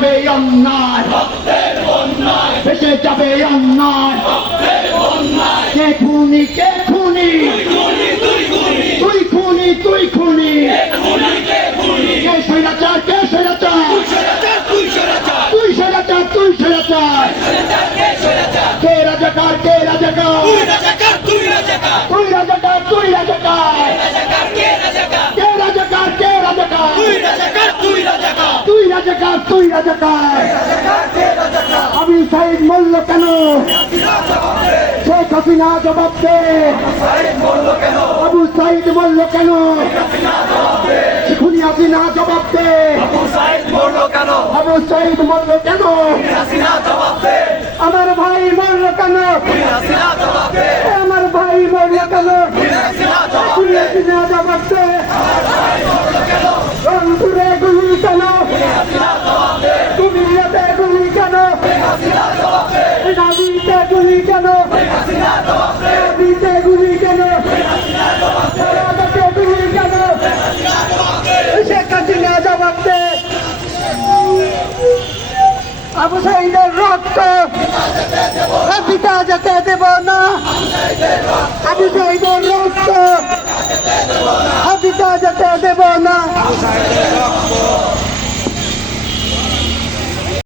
যাবে অন্যায়, ভেসে যাবে অন্যায়। কে খুনি, কে খুনি, তুই খুনি, তুই খুনি। কে স্বৈরাচার, কে স্বৈরাচার, তুই স্বৈরাচার, তুই স্বৈরাচার। কে রাজাকার, কে রাজাকার, তুই রাজাকার, তুই রাজাকার। কে রাজাকার, কে রাজাকার, তুই রাজাকার, তুই রাজাকার। আবু সাইদ মরল কেন, শেখ হাসিনা জবাব দে। আবু সাইদ মরল কেন, খুনি হাসিনা জবাব দে। আবু সাইদ মরল কেন, আমার ভাই মরল কেন, আমার ভাই মরল কেন, খুনি হাসিনা জবাব দে। রংপুরে গুলি কেন, কুমিল্লাতে গুলি কেন, নাবিতে গুলি কেন, নাবিতে গুলি কেন, রাজাতে গুলি কেন, শেখ হাসিনা জবাব দে। আবু সাইদের রক্ত পিতা যেতে দেব না, আবু সাইদের রক্ত পিতা যেতে দেব না।